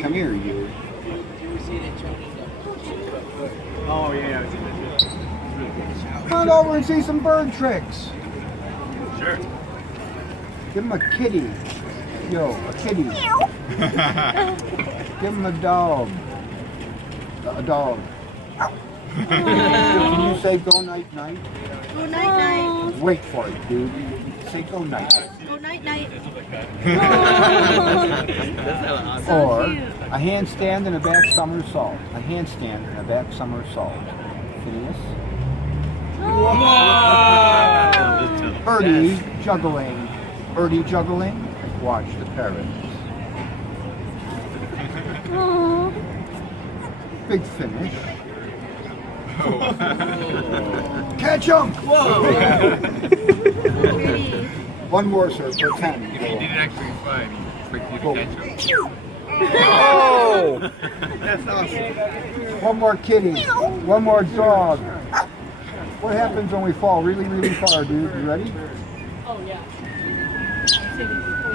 Come here, you. Oh yeah. Come on over and see some bird tricks. Sure. Give him a kitty. Yo, a kitty. Give him a dog. A dog. Can you say go night night? Go night night. Wait for it, dude. Say go night. Go night night. Or a handstand and a back somersault. A handstand and a back somersault. Phineas. Birdie juggling. Birdie juggling. Watch the parrot. Big finish. Catch him! Whoa! One more, sir, for 10. If he didn't actually fly, he expected you to catch him. Oh! That's awesome. One more kitty. One more dog. What happens when we fall really, really far, dude? You ready? Oh, yeah. I've seen it before.